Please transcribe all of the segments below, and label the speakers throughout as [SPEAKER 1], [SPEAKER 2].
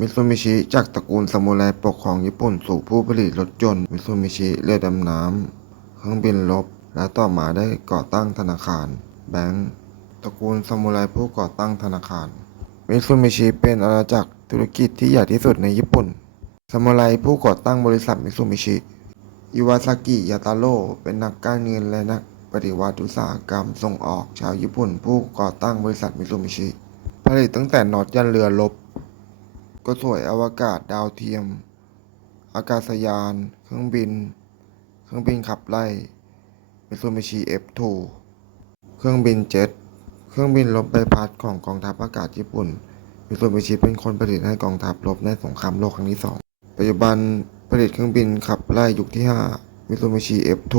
[SPEAKER 1] มิตซูมิชิจากตระกูลซามูไรปกครองญี่ปุ่นสู่ผู้ผลิตรถยนต์มิตซูมิชิเรือดำน้ำเครื่องบินรบ และต่อมาได้ก่อตั้งธนาคาร แบงก์ตระกูลซามูไรผู้ก่อตั้งธนาคารมิตซูมิชิเป็นอาณาจักรธุรกิจที่ใหญ่ที่สุดในญี่ปุ่นซามูไรผู้ก่อตั้งบริษัทมิตซูมิชิอิวาซากิยาตาโร่เป็นนักการเงินและนักปฏิวัติอุตสาหกรรมส่งออกชาวญี่ปุ่น ผู้ก่อตั้งบริษัทมิตซูมิชิผลิตตั้งแต่น็อตยันเรือรบ ก็สวยอวกาศดาวเทียม อากาศยาน เครื่องบิน เครื่องบินขับไล่มิซูมิชิ F2 เครื่องบินเจ็ต เครื่องบินรบใบพัดของกองทัพอากาศญี่ปุ่นมิซูบิชิเป็นคนผลิตให้กองทัพรบในสงครามโลกครั้งที่สองปัจจุบันผลิตเครื่องบินขับไล่ยุคที่5มิซูบิชิ F2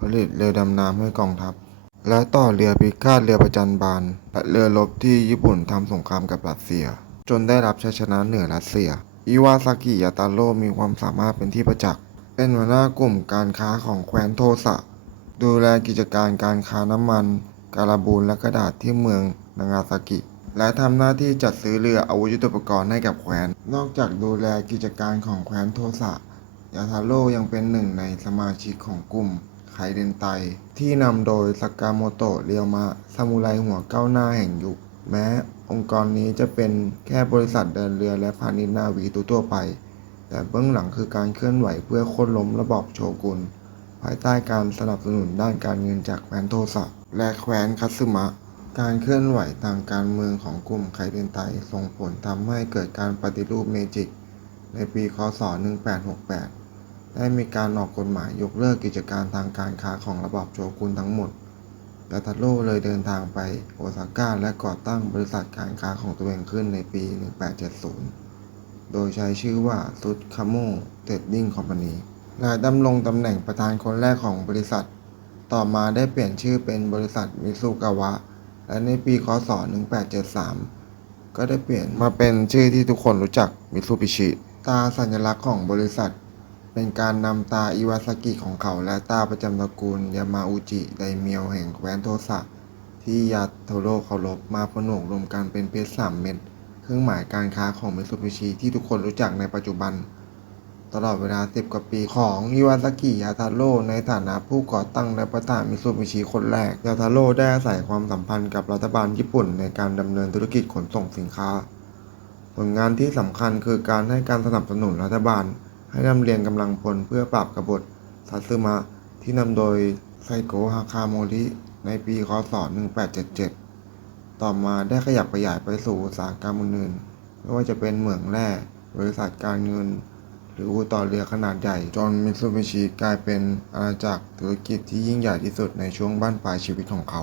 [SPEAKER 1] ผลิตเรือดำน้ำให้กองทัพ และต่อเรือพิฆาตเรือประจันบานและเรือรบที่ญี่ปุ่นทำสงครามกับรัสเซีย จนได้รับชัยชนะเหนือรัสเซีย อิวาซากิยาตาโร่มีความสามารถเป็นที่ประจักษ์ เป็นหัวหน้ากลุ่มการค้าของแคว้นโทสะ ดูแลกิจการการค้าน้ำมัน การบูนและกระดาษที่เมืองนางาซากิ และทำหน้าที่จัดซื้อเรืออาวุธยุทโธปกรณ์ให้กับแคว้น นอกจากดูแลกิจการของแคว้นโทสะ ยาทาโร่ยังเป็นหนึ่งในสมาชิกของกลุ่มไคเดนไต ที่นำโดยสากาโมโตะเรียวมะซามูไรหัวก้าวหน้าแห่งยุค แม้องค์กรนี้จะเป็นแค่บริษัทเดินเรือและพาณิชย์นาวีทั่วไป แต่เบื้องหลังคือการเคลื่อนไหวเพื่อโค่นล้มระบอบโชกุน ภายใต้การสนับสนุนด้านการเงินจากแคว้นโทสะและแคว้นคัตสึมะ การเคลื่อนไหวทางการเมืองของกลุ่มไคเดนไตส่งผลทำให้เกิดการปฏิรูปเมจิก ในปีคศ 1868 ได้มีการออกกฎหมายยกเลิกกิจการทางการค้าของระบอบโชกุนทั้งหมด ยาทาโร่เลยเดินทางไปโอซาก้าและก่อตั้งบริษัทการค้าของตัวเองขึ้นในปี 1870 โดยใช้ชื่อว่าซุดคาโมเทรดดิ้งคอมพานีและดำรงตำแหน่งประธานคนแรกของบริษัท ต่อมาได้เปลี่ยนชื่อเป็นบริษัทมิซุกาวะ และในปีคศ 1873 ก็ได้เปลี่ยนมาเป็นชื่อที่ทุกคนรู้จักมิซูบิชิ ตาสัญลักษณ์ของบริษัท เป็นการนำตาอิวาซากิของเขาและตาประจำตระกูลยามาอุจิไดเมียวแห่งแคว้นโทสะที่ยาโทโร่เคารพมาผนวกรวมกันเป็นเพชรสามเม็ดเครื่องหมายการค้าของมิซูบิชิที่ทุกคนรู้จักในปัจจุบัน ตลอดเวลา 10 กว่าปีของอิวาซากิยาทาโร่ในฐานะผู้ก่อตั้งและประธานมิซูบิชิคนแรกยาทาโร่ได้อาศัยความสัมพันธ์กับรัฐบาลญี่ปุ่นในการดำเนินธุรกิจขนส่งสินค้า ผลงานที่สำคัญคือการให้การสนับสนุนรัฐบาล ให้นำเรียงกำลังพลเพื่อปราบกบฏซัตสึมะที่นำโดยไซโกฮาคาโมริในปีคศ 1877 ต่อมาได้ขยับขยายไปสู่อุตสาหกรรมอื่นๆไม่ว่าจะเป็นเหมืองแร่บริษัทการเงิน หรืออู่ต่อเรือขนาดใหญ่ จนมิตซูบิชิกลายเป็นอาณาจักรธุรกิจที่ยิ่งใหญ่ที่สุดในช่วงบั้นปลายชีวิตของเขา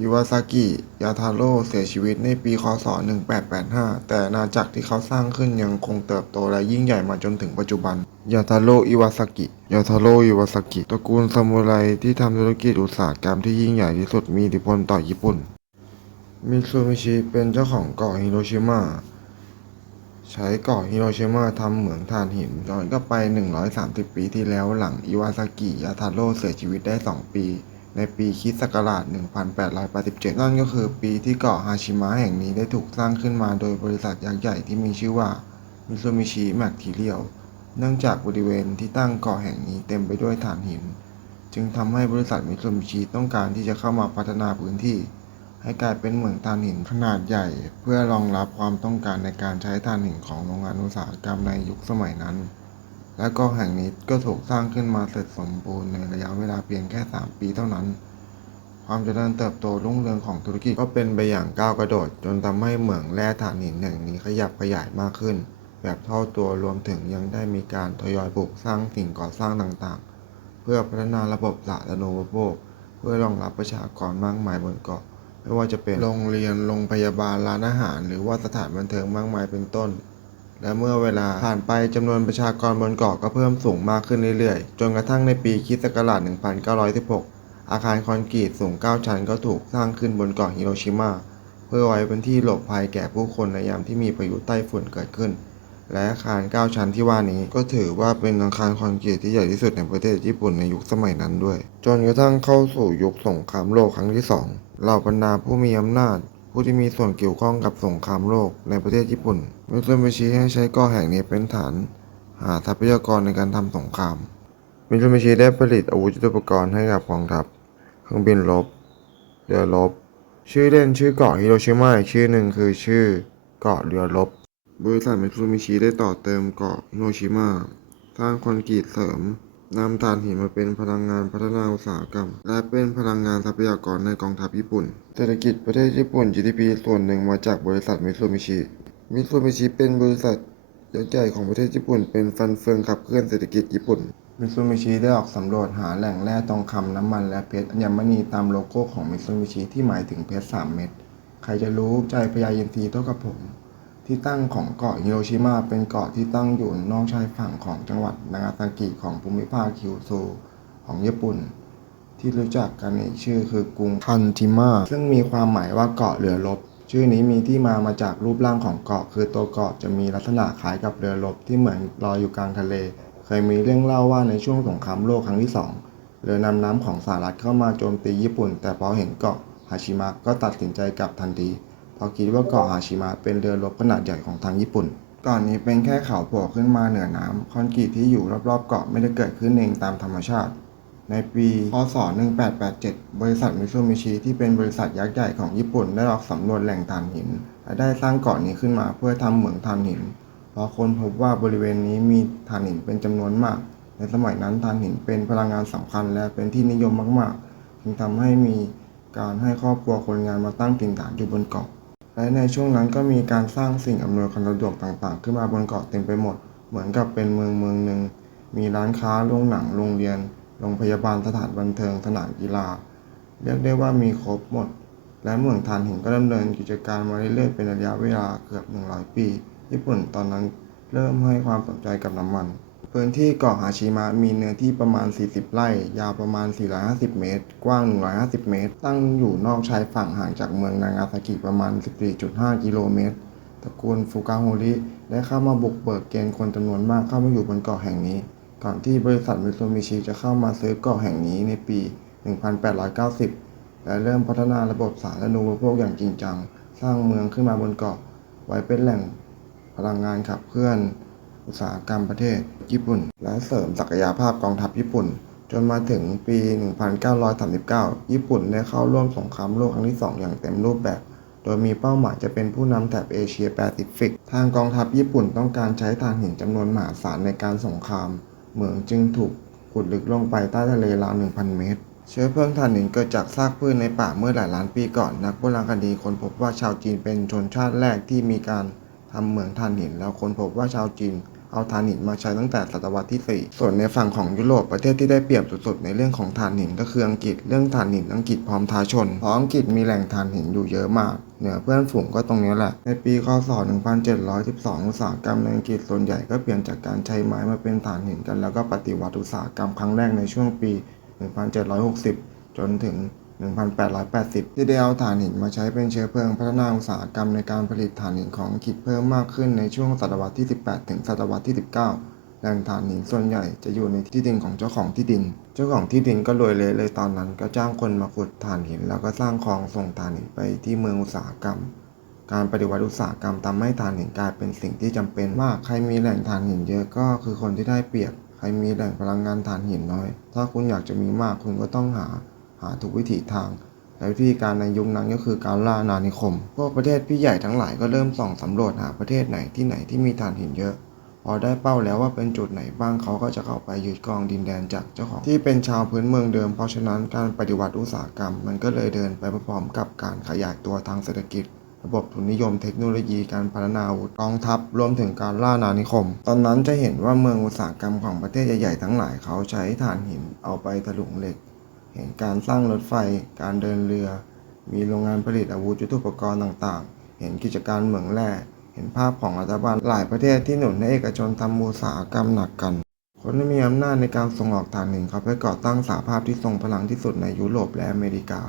[SPEAKER 1] อิวาซากิ ยาทาโร่เสียชีวิตในปีคศ 1885 แต่อาณาจักรที่เขาสร้างขึ้นยังคงเติบโตและยิ่งใหญ่มาจนถึงปัจจุบัน ยาทาโร่อิวาซากิ ยาทาโร่อิวาซากิ ตระกูลซามูไรที่ทำธุรกิจอุตสาหกรรมที่ยิ่งใหญ่ที่สุดมีอิทธิพลต่อญี่ปุ่น มิซูบิชิเป็นเจ้าของเกาะฮิโรชิมาใช้เกาะฮิโรชิมาทำเหมืองถ่านหินย้อนกลับไป 130 ปีที่แล้วหลังอิวาซากิ ยาทาโร่เสียชีวิตได้ 2 ปี ในปีคริสต์ศักราช 1887 นั่นก็คือปีที่เกาะฮาชิมะแห่งนี้ได้ถูกสร้างขึ้นมาโดยบริษัทยักษ์ใหญ่ที่มีชื่อว่ามิซูมิชิแมคทีเรียลเนื่องจากบริเวณที่ตั้งเกาะแห่งนี้เต็มไปด้วยถ่านหิน จึงทำให้บริษัทมิซูมิชิต้องการที่จะเข้ามาพัฒนาพื้นที่ ให้กลายเป็นเหมืองถ่านหินขนาดใหญ่ เพื่อรองรับความต้องการในการใช้ถ่านหินของโรงงานอุตสาหกรรมในยุคสมัยนั้น และก็แห่งนี้ก็ถูกสร้างขึ้นมาเสร็จสมบูรณ์ในระยะเวลาเพียงแค่ 3 ปีเท่านั้น ความเจริญเติบโตรุ่งเรืองของธุรกิจก็เป็นไปอย่างก้าวกระโดด จนทำให้เหมืองแร่ถ่านหินแห่งนี้ขยับขยายมากขึ้น แบบเท่าตัวรวมถึงยังได้มีการทยอยปลูกสร้างสิ่งก่อสร้างต่างๆ เพื่อพัฒนาระบบสาธารณูปโภค เพื่อรองรับประชากรมากมายบนเกาะไม่ว่าจะเป็นโรงเรียน โรงพยาบาล ร้านอาหาร หรือว่าสถานบันเทิงมากมายเป็นต้น และเมื่อเวลาผ่านไปจำนวนประชากรบนเกาะก็เพิ่มสูงมากขึ้นเรื่อยๆ จนกระทั่งในปีคริสต์ศักราช 1916 อาคารคอนกรีตสูง 9 ชั้นก็ถูกสร้างขึ้นบนเกาะฮิโรชิมา เพื่อไว้เป็นที่หลบภัยแก่ผู้คนในยามที่มีพายุใต้ฝุ่นเกิดขึ้น และอาคาร 9 ชั้นที่ว่านี้ก็ถือว่าเป็นอาคารคอนกรีตที่ใหญ่ที่สุดในประเทศญี่ปุ่นในยุคสมัยนั้นด้วย จนกระทั่งเข้าสู่ยุคสงครามโลกครั้งที่สองเหล่าบรรดาผู้มีอำนาจ ผู้ที่มีส่วนเกี่ยวข้องกับสงครามโลกในประเทศญี่ปุ่นมิซูบิชิให้ใช้เกาะแห่งนี้เป็นฐาน หาทรัพยากรในการทำสงครามมิซูบิชิได้ผลิตอาวุธยุทโธปกรณ์ให้กับกองทัพ เครื่องบินรบ เรือรบ ชื่อเล่นชื่อเกาะฮิโรชิมาอีกชื่อหนึ่งคือชื่อเกาะเรือรบบริษัทมิตซูบิชิได้ต่อเติมเกาะฮิโรชิมาสร้างคอนกรีตเสริม นำถ่านหินมาเป็นพลังงานพัฒนาอุตสาหกรรม และเป็นพลังงานทรัพยากรในกองทัพญี่ปุ่น เศรษฐกิจประเทศญี่ปุ่น GDP ส่วนหนึ่งมาจากบริษัทมิตซูบิชิมิตซูบิชิเป็นบริษัทยักษ์ใหญ่ของประเทศญี่ปุ่น เป็นฟันเฟืองขับเคลื่อนเศรษฐกิจญี่ปุ่น มิตซูบิชิได้ออกสำรวจหาแหล่งแร่ทองคำน้ำมันและเพชรอัญมณีตามโลโก้ของมิตซูบิชิที่หมายถึงเพชรสามเม็ด ใครจะรู้ใจพญายินทีเท่ากับผม ที่ตั้งของเกาะฮิโรชิมาเป็นเกาะที่ตั้งอยู่นอกชายฝั่งของจังหวัดนางาซากิของภูมิภาคคิวซูของญี่ปุ่น ที่รู้จักกันอีกชื่อคือกรุงคันจิมะซึ่งมีความหมายว่าเกาะเรือรบชื่อนี้มีที่มามาจากรูปร่างของเกาะ คือตัวเกาะจะมีลักษณะคล้ายกับเรือรบที่เหมือนลอยอยู่กลางทะเล เคยมีเรื่องเล่าว่าในช่วงสงครามโลกครั้งที่สองเรือนำน้ำของสหรัฐเข้ามาโจมตีญี่ปุ่น แต่พอเห็นเกาะฮาชิมะก็ตัดสินใจกลับทันที เพราะคิดว่าเกาะฮาชิมะเป็นเรือรบขนาดใหญ่ของทางญี่ปุ่นก่อนนี้เป็นแค่เขาโผล่ขึ้นมาเหนือน้ำคอนกรีตที่อยู่รอบๆเกาะไม่ได้เกิดขึ้นเองตามธรรมชาติ ในปีพศ 1887 บริษัทมิซูบิชิที่เป็นบริษัทยักษ์ใหญ่ของญี่ปุ่นได้ออกสำรวจแหล่งถ่านหินและได้สร้างเกาะนี้ขึ้นมาเพื่อทำเหมืองถ่านหินเพราะคนพบว่าบริเวณนี้มีถ่านหินเป็นจำนวนมาก ในสมัยนั้นถ่านหินเป็นพลังงานสำคัญและเป็นที่นิยมมากๆ จึงทำให้มีการให้ครอบครัวคนงานมาตั้งถิ่นฐานอยู่บนเกาะ และในช่วงนั้นก็มีการสร้างสิ่งอำนวยความสะดวกต่างๆ ขึ้นมาบนเกาะเต็มไปหมด เหมือนกับเป็นเมืองเมืองหนึ่ง มีร้านค้า โรงหนัง โรงเรียน โรงพยาบาล สถานบันเทิง สนามกีฬา เรียกได้ว่ามีครบหมด และเมืองทานหินก็ดำเนินกิจการมาเรื่อยๆ เป็นระยะเวลาเกือบ 100 ปี ญี่ปุ่นตอนนั้นเริ่มให้ความสนใจกับน้ำมัน พื้นที่เกาะฮาชิมะมีเนื้อที่ประมาณ 40 ไร่ ยาวประมาณ 450 เมตร กว้าง 150 เมตร ตั้งอยู่นอกชายฝั่งห่างจากเมืองนางาซากิประมาณ 14.5 กิโลเมตร ตระกูลฟุกาโฮริได้เข้ามาบุกเบิกเกณฑ์คนจำนวนมากเข้ามาอยู่บนเกาะแห่งนี้ ก่อนที่บริษัทมิตซูบิชิจะเข้ามาซื้อเกาะแห่งนี้ในปี 1890 และเริ่มพัฒนาระบบสาธารณูปโภคอย่างจริงจัง สร้างเมืองขึ้นมาบนเกาะ ไว้เป็นแหล่งพลังงานขับเคลื่อน อุตสาหกรรมประเทศญี่ปุ่น และเสริมศักยภาพกองทัพญี่ปุ่น จนมาถึงปี 1939 ญี่ปุ่นได้เข้าร่วมสงครามโลกครั้งที่ 2 อย่างเต็มรูปแบบ โดยมีเป้าหมายจะเป็นผู้นำแถบเอเชียแปซิฟิก ทางกองทัพญี่ปุ่นต้องการใช้ถ่านหินจำนวนมหาศาลในการสงคราม เหมืองจึงถูกขุดลึกลงไปใต้ทะเลราว 1,000 เมตรเชื้อเพลิงถ่านหินเกิดจากซากพืชในป่าเมื่อหลายล้านปีก่อน นักโบราณคดีค้นพบว่าชาวจีนเป็นชนชาติแรกที่มีการทำเหมืองถ่านหิน แล้วค้นพบว่าชาวจีน เอาถ่านหินมาใช้ตั้งแต่ศตวรรษที่ 4 ส่วนในฝั่งของยุโรปประเทศที่ได้เปรียบสุดๆในเรื่องของถ่านหินก็คืออังกฤษ เรื่องถ่านหินอังกฤษพร้อมท้าชน เพราะอังกฤษมีแหล่งถ่านหินอยู่เยอะมากเหนือเพื่อนฝูงก็ตรงนี้แหละ ในปีคศ 1712 อุตสาหกรรมในอังกฤษส่วนใหญ่ก็เปลี่ยนจากการใช้ไม้มาเป็นถ่านหินกัน แล้วก็ปฏิวัติอุตสาหกรรมครั้งแรกในช่วงปี 1760 จนถึง 1880 ที่ได้เอาถ่านหินมาใช้เป็นเชื้อเพลิงพัฒนาอุตสาหกรรมในการผลิตถ่านหินของอังกฤษเพิ่มมากขึ้นในช่วงศตวรรษที่ 18 ถึงศตวรรษที่ 19 แหล่งถ่านหินส่วนใหญ่จะอยู่ในที่ดินของเจ้าของที่ดิน เจ้าของที่ดินก็รวยเละเลยตอนนั้นก็จ้างคนมาขุดถ่านหิน แล้วก็สร้างคลองส่งถ่านหินไปที่เมืองอุตสาหกรรม การปฏิวัติอุตสาหกรรมทำให้ถ่านหินกลายเป็นสิ่งที่จำเป็นมาก ใครมีแหล่งถ่านหินเยอะก็คือคนที่ได้เปรียบ ใครมีแหล่งพลังงานถ่านหินน้อย ถ้าคุณอยากจะมีมากคุณก็ต้องหา หาทุกวิถีทางและวิธีการในยุคนั้นก็คือการล่าอาณานิคม พวกประเทศพี่ใหญ่ทั้งหลายก็เริ่มส่องสำรวจหาประเทศไหนที่ไหนที่มีถ่านหินเยอะ พอได้เป้าแล้วว่าเป็นจุดไหนบ้างเขาก็จะเข้าไปยึดครองดินแดนจากเจ้าของที่เป็นชาวพื้นเมืองเดิม เพราะฉะนั้นการปฏิวัติอุตสาหกรรม มันก็เลยเดินไปพร้อมกับการขยายตัวทางเศรษฐกิจระบบทุนนิยมเทคโนโลยีการพัฒนาอาวุธกองทัพ รวมถึงการล่าอาณานิคม ตอนนั้นจะเห็นว่าเมืองอุตสาหกรรมของประเทศใหญ่ๆทั้งหลายเขาใช้ถ่านหินเอาไปถลุงเหล็ก เห็นการสร้างรถไฟ การเดินเรือ มีโรงงานผลิตอาวุธยุทโธปกรณ์ต่างๆ เห็นกิจการเหมืองแร่เห็นภาพของรัฐบาลหลายประเทศที่หนุนให้เอกชนทำอุตสาหกรรมหนักกัน คนที่มีอำนาจในการส่งออกถ่านหินเขาไปก่อตั้งสหภาพที่ทรงพลังที่สุดในยุโรปและอเมริกา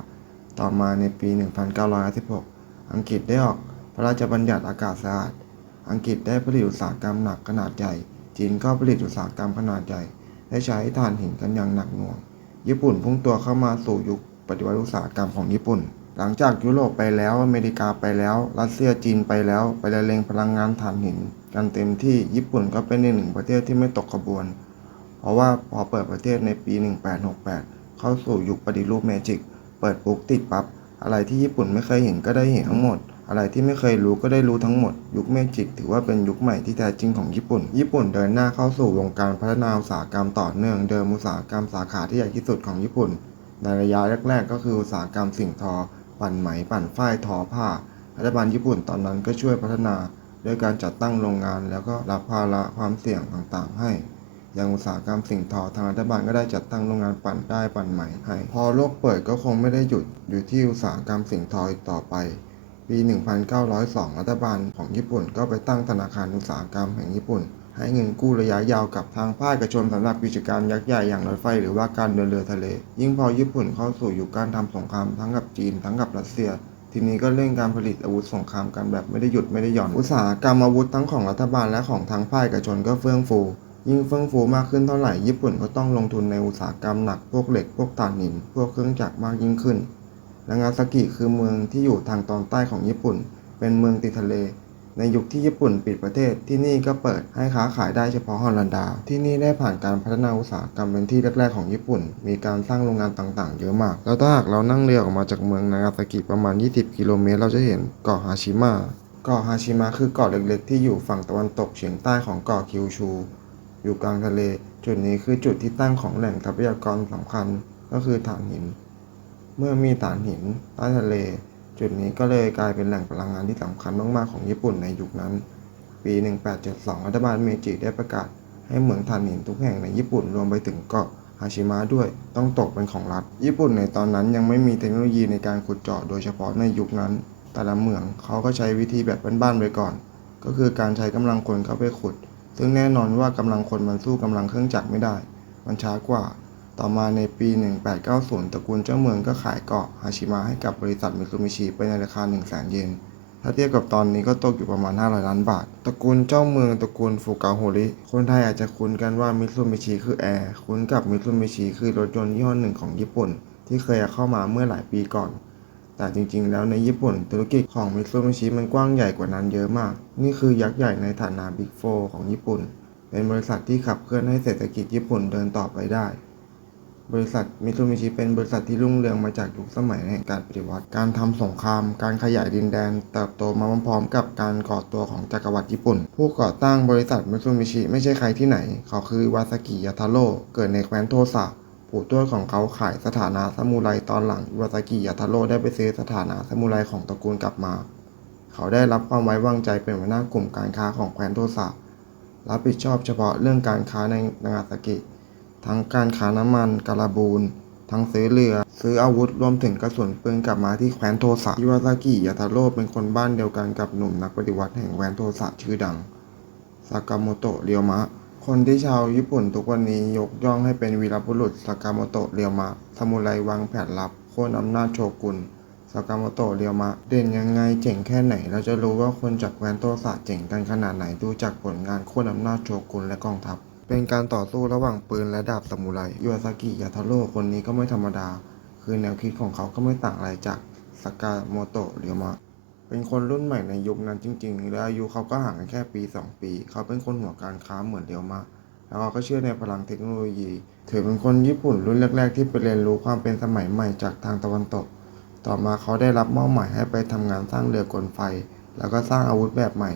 [SPEAKER 1] ต่อมาในปี 1916อังกฤษได้ออกพระราชบัญญัติอากาศสะอาด อังกฤษได้ผลิตอุตสาหกรรมหนักขนาดใหญ่ จีนก็ผลิตอุตสาหกรรมขนาดใหญ่ ได้ใช้ถ่านหินกันอย่างหนักหน่วง ญี่ปุ่นพุ่งตัวเข้ามาสู่ยุคปฏิวัติอุตสาหกรรมของญี่ปุ่น หลังจากยุโรปไปแล้วอเมริกาไปแล้ว รัสเซียจีนไปแล้ว ไปละเลงพลังงานถ่านหิน กันเต็มที่ญี่ปุ่นก็เป็นอีกหนึ่งประเทศที่ไม่ตกขบวน เพราะว่าพอเปิดประเทศในปี 1868 เข้าสู่ยุคปฏิรูปเมจิก เปิดปุ๊บติดปั๊บอะไรที่ญี่ปุ่นไม่เคยเห็นก็ได้เห็นทั้งหมด อะไรที่ไม่เคยรู้ก็ได้รู้ทั้งหมด ยุคเมจิกถือว่าเป็นยุคใหม่ที่แท้จริงของญี่ปุ่น ญี่ปุ่นเดินหน้าเข้าสู่วงการพัฒนาอุตสาหกรรมต่อเนื่องเดิมอุตสาหกรรมสาขาที่ใหญ่ที่สุดของญี่ปุ่น ในระยะแรก ๆ ก็คืออุตสาหกรรมสิ่งทอ ปั่นไหม ปั่นฝ้ายทอผ้ารัฐบาลญี่ปุ่นตอนนั้นก็ช่วยพัฒนาด้วยการจัดตั้งโรงงานแล้วก็รับภาระความเสี่ยงต่างๆ ให้อย่างอุตสาหกรรมสิ่งทอทางรัฐบาลก็ได้จัดตั้งโรงงานปั่นได้ปั่นไหมให้พอโลกเปิดก็คงไม่ได้หยุดอยู่ที่อุตสาหกรรมสิ่งทออีกต่อไป ปี 1902 รัฐบาลของญี่ปุ่นก็ไปตั้งธนาคารอุตสาหกรรมแห่งญี่ปุ่น ให้เงินกู้ระยะยาวกับทางภาคเอกชนสำหรับกิจการยักษ์ใหญ่อย่างรถไฟหรือว่าการเดินเรือทะเล ยิ่งพอญี่ปุ่นเข้าสู่ยุคการทำสงครามทั้งกับจีนทั้งกับรัสเซียทีนี้ก็เร่งการผลิตอาวุธสงครามกันแบบไม่ได้หยุดไม่ได้หย่อน อุตสาหกรรมอาวุธทั้งของรัฐบาลและของทางภาคเอกชนก็เฟื่องฟู ยิ่งเฟื่องฟูมากขึ้นเท่าไหร่ญี่ปุ่นก็ต้องลงทุนในอุตสาหกรรมหนักพวกเหล็กพวกถ่านหิน พวกเครื่องจักรมากยิ่งขึ้น นางาซากิคือเมืองที่อยู่ทางตอนใต้ของญี่ปุ่น เป็นเมืองติดทะเล ในยุคที่ญี่ปุ่นปิดประเทศที่นี่ก็เปิดให้ค้าขายได้เฉพาะฮอลันดา ที่นี่ได้ผ่านการพัฒนาอุตสาหกรรมเป็นที่แรกๆของญี่ปุ่น มีการสร้างโรงงานต่างๆ เยอะมาก แล้วถ้าหากเรานั่งเรือออกมาจากเมืองนางาซากิประมาณ 20 กิโลเมตร เราจะเห็นเกาะฮาชิมะเกาะฮาชิมะคือเกาะเล็กๆ ที่อยู่ฝั่งตะวันตกเฉียงใต้ของเกาะคิวชู อยู่กลางทะเล จุดนี้คือจุดที่ตั้งของแหล่งทรัพยากรสำคัญก็คือถ่านหิน เมื่อมีถ่านหินใต้ทะเล จุดนี้ก็เลยกลายเป็นแหล่งพลังงานที่สำคัญมากๆของญี่ปุ่นในยุคนั้น ปี 1872 รัฐบาลเมจิได้ประกาศ ให้เหมืองถ่านหินทุกแห่งในญี่ปุ่นรวมไปถึงเกาะฮาชิมะด้วยต้องตกเป็นของรัฐ ญี่ปุ่นในตอนนั้นยังไม่มีเทคโนโลยีในการขุดเจาะโดยเฉพาะในยุคนั้น แต่ละเหมืองเขาก็ใช้วิธีแบบบ้านๆไว้ก่อน ก็คือการใช้กำลังคนเข้าไปขุด ซึ่งแน่นอนว่ากำลังคนมันสู้กำลังเครื่องจักรไม่ได้ มันช้ากว่า ต่อมาในปี 1890 ตระกูลเจ้าเมืองก็ขายเกาะฮาชิมะให้กับบริษัทมิซูมิชิไปในราคา1 0 0 0 0 เยน ถ้าเทียบกับตอนนี้ก็ตกอยู่ประมาณ 500 ล้านบาท ตระกูลเจ้าเมืองตระกูลฟูกาโฮริ คนไทยอาจจะคุ้นกันว่ามิซูมิชิคือแอร์ คุ้นกับมิซูมิชิคือรถยนต์ยี่ห้อหนึ่งของญี่ปุ่น ที่เคยเข้ามาเมื่อหลายปีก่อนแต่จริงๆ แล้วในญี่ปุ่นธุรกิจของมิซูมิชิมันกว้างใหญ่กว่านั้นเยอะมาก นี่คือยักษ์ใหญ่ในฐานะบิ๊กโฟของญี่ปุ่น เป็นบริษัทที่ขับเคลื่อนให้เศรษฐกิจญี่ปุ่นเดินต่อไปได้ บริษัทมิตซูมิชิเป็นบริษัทที่รุ่งเรืองมาจากยุคสมัยแห่งการปฏิวัติ การทำสงคราม การขยายดินแดน เติบโตมาพร้อมๆกับการก่อตัวของจักรวรรดิญี่ปุ่น ผู้ก่อตั้งบริษัทมิตซูมิชิไม่ใช่ใครที่ไหน เขาคือวาซากิยาทาโร่ เกิดในแคว้นโทสะปู่ทวของเขาขายสถานะซามูไรตอนหลังวาซากิยาทาโร่ได้ไปซื้อสถานะซามูไรของตระกูลกลับมา เขาได้รับความไว้วางใจเป็นหัวหน้ากลุ่มการค้าของแคว้นโทสะรับผิดชอบเฉพาะเรื่องการค้าในนางาซากิ ทั้งการค้าน้ำมันการาบูน ทั้งซื้อเรือ ซื้ออาวุธรวมถึงกระสุนปืนกลับมาที่แคว้นโทสะอิวาซากิยาทาโร่เป็นคนบ้านเดียวกันกับหนุ่มนักปฏิวัติแห่งแคว้นโทสะชื่อดังซากาโมโตะเรียวมะ คนที่ชาวญี่ปุ่นทุกวันนี้ยกย่องให้เป็นวีรบุรุษซากาโมโตะเรียวมะซามูไรวางแผนลับโค่นอำนาจโชกุนซากาโมโตะเรียวมะ เด่นยังไงเจ๋งแค่ไหน เราจะรู้ว่าคนจากแคว้นโตสะเจ๋งกันขนาดไหนดูจากผลงานโค่นอำนาจโชกุนและกองทัพ เป็นการต่อสู้ระหว่างปืนและดาบซามูไรยูอาซากิยาทาโร่คนนี้ก็ไม่ธรรมดา คือแนวคิดของเขาก็ไม่ต่างอะไรจากซากาโมโตะเรียวมะเป็นคนรุ่นใหม่ในยุคนั้นจริง ๆ และอายุเขาก็ห่างกันแค่ปี 2 ปี เขาเป็นคนหัวการค้าเหมือนเดียวมะแล้วเขาก็เชื่อในพลังเทคโนโลยี ถือเป็นคนญี่ปุ่นรุ่นแรก ๆ ที่ไปเรียนรู้ความเป็นสมัยใหม่จากทางตะวันตก ต่อมาเขาได้รับมอบหมายให้ไปทำงานสร้างเรือกลไฟ แล้วก็สร้างอาวุธแบบใหม่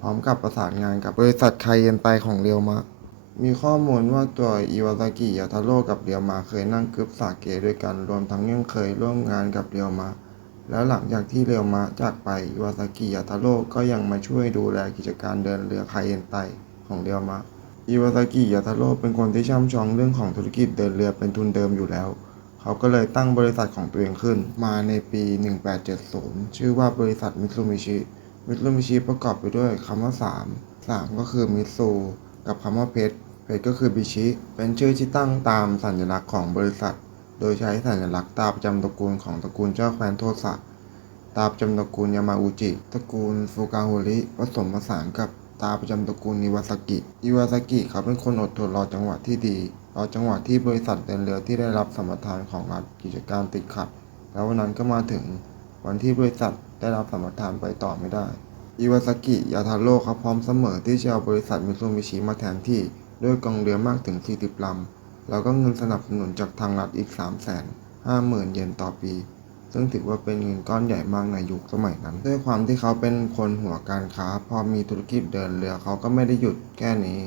[SPEAKER 1] พร้อมกับประสานงานกับบริษัทไคเยนไตของเรียวมะ มีข้อมูลว่าตัวอิวาซากิยาทาโร่กับเรียวมาเคยนั่งกึบสาเกด้วยกัน รวมทั้งยังเคยร่วมงานกับเรียวมา แล้วหลังจากที่เรียวมาจากไปอิวาซากิยาทาโร่ก็ยังมาช่วยดูแลกิจการเดินเรือไคเยนไตของเรียวมาอิวาซากิยาทาโร่เป็นคนที่ช่ำชองเรื่องของธุรกิจเดินเรือเป็นทุนเดิมอยู่แล้ว เขาก็เลยตั้งบริษัทของตัวเองขึ้น มาในปี 1870 ชื่อว่าบริษัทมิตซูมิชิ มิตซูมิชิประกอบไปด้วยคำว่า 3 3 ก็คือมิตซูกับคำว่าเพชร เพชรก็คือบิชิเป็นชื่อที่ตั้งตามสัญลักษณ์ของบริษัท โดยใช้สัญลักษณ์ตาประจำตระกูลของตระกูลเจ้าแคว้นโทสะตาประจำตระกูลยามาอุจิ ตระกูลฟูกาโฮริผสมผสานกับตาประจำตระกูลนิวาซากิอิวาซากิเขาเป็นคนอดทนรอจังหวะที่ดี รอจังหวะที่บริษัทเดินเรือที่ได้รับสมปทานของรัฐกิจการติดขัด แล้ววันนั้นก็มาถึงวันที่บริษัทได้รับสมปทานไปต่อไม่ได้ อิวาซากิยาทาโร่เขาพร้อมเสมอที่จะเอาบริษัทมิซูบิชิมาแทนที่ ด้วยกองเรือมากถึง 40 ลำ แล้วก็เงินสนับสนุนจากทางรัฐอีก 3 5 0 0 0 0 เยนต่อปี ซึ่งถือว่าเป็นเงินก้อนใหญ่มากในยุคสมัยนั้น ด้วยความที่เขาเป็นคนหัวการค้า พอมีธุรกิจเดินเรือเขาก็ไม่ได้หยุดแค่นี้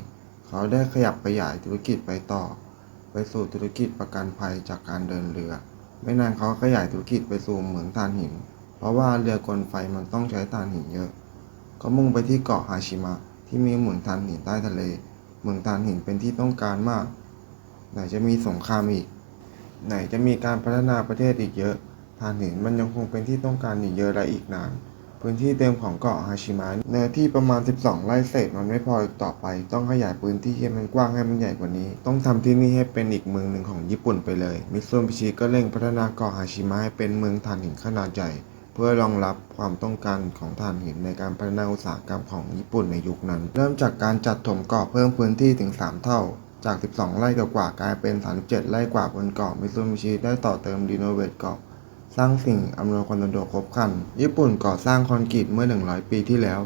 [SPEAKER 1] เขาได้ขยับขยายธุรกิจไปต่อ ไปสู่ธุรกิจประกันภัยจากการเดินเรือ ไม่นานเขาขยายธุรกิจไปสู่เหมืองถ่านหิน เพราะว่าเรือกลไฟมันต้องใช้ถ่านหินเยอะ ก็มุ่งไปที่เกาะฮาชิมะที่มีเหมืองถ่านหินใต้ทะเล เมืองถ่านหินเป็นที่ต้องการมาก ไหนจะมีสงครามอีก ไหนจะมีการพัฒนาประเทศอีกเยอะถ่านหินมันยังคงเป็นที่ต้องการอีกเยอะและอีกนาน พื้นที่เดิมของเกาะฮาชิมะเนื้อที่ประมาณ 12 ไร่เศษมันไม่พออีกต่อไป ต้องขยายพื้นที่ให้มันกว้างให้มันใหญ่กว่านี้ ต้องทำที่นี่ให้เป็นอีกเมืองหนึ่งของญี่ปุ่นไปเลย มิซูบิชิก็เร่งพัฒนาเกาะฮาชิมะให้เป็นเมืองถ่านหินขนาดใหญ่ พื่อรองรับความต้องการของถ่านหินในการพัฒนาอุตสาหกรรมของญี่ปุ่นในยุคนั้น เริ่มจากการจัดถมเกาะเพิ่มพื้นที่ถึง 3 เท่า จาก 12 ไร่กว่ากลายเป็น 37 ไร่กว่าบนเกาะมิซูบิชิได้ต่อเติมรีโนเวทเกาะสร้างสิ่งอำนวยความสะดวกครบครัน ญี่ปุ่นก่อสร้างคอนกรีตเมื่อ 100 ปีที่แล้ว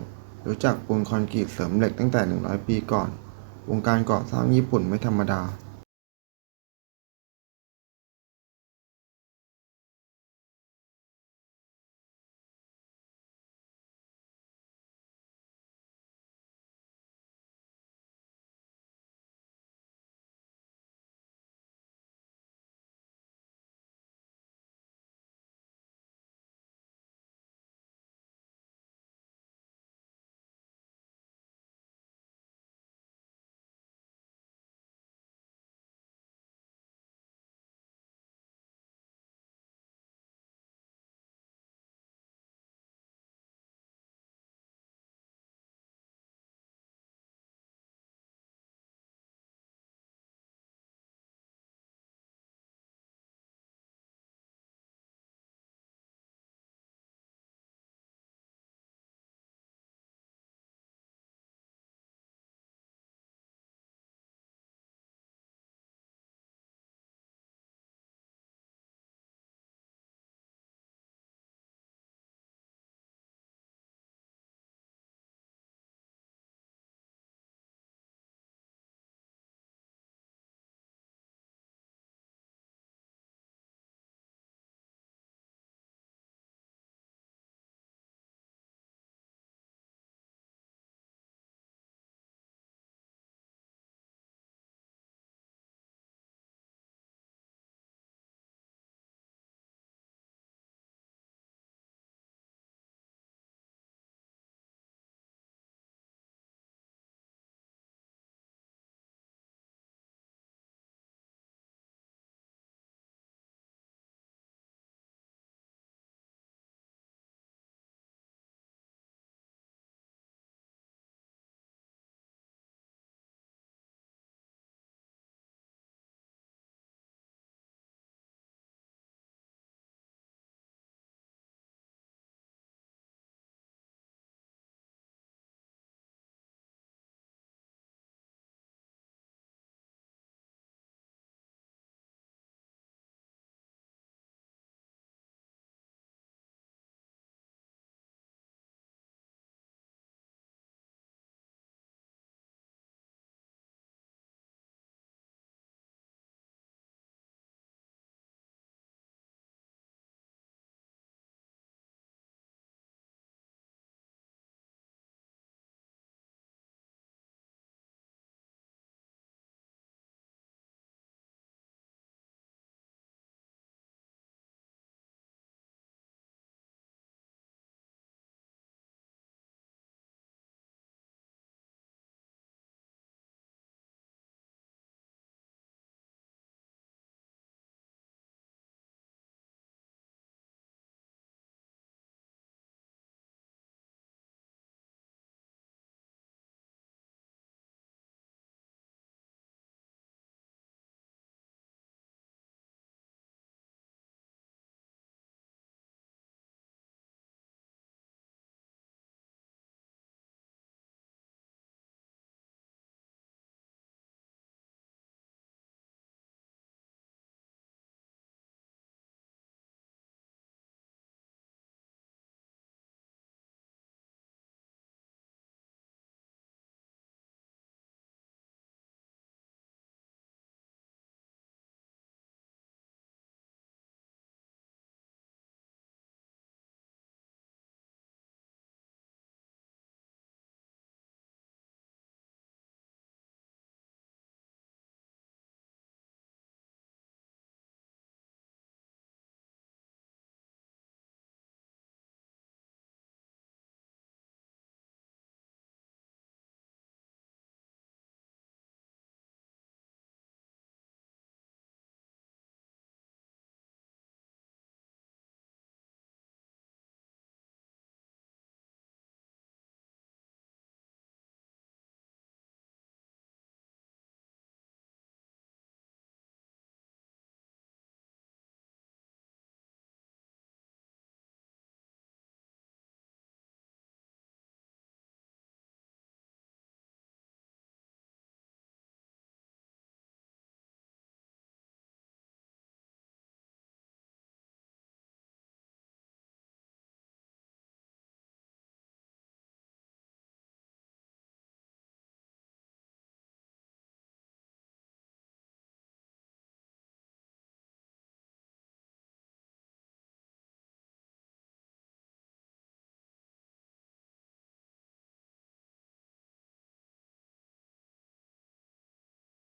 [SPEAKER 1] รู้จักปูนคอนกรีตเสริมเหล็กตั้งแต่ 100 ปีก่อน วงการก่อสร้างญี่ปุ่นไม่ธรรมดา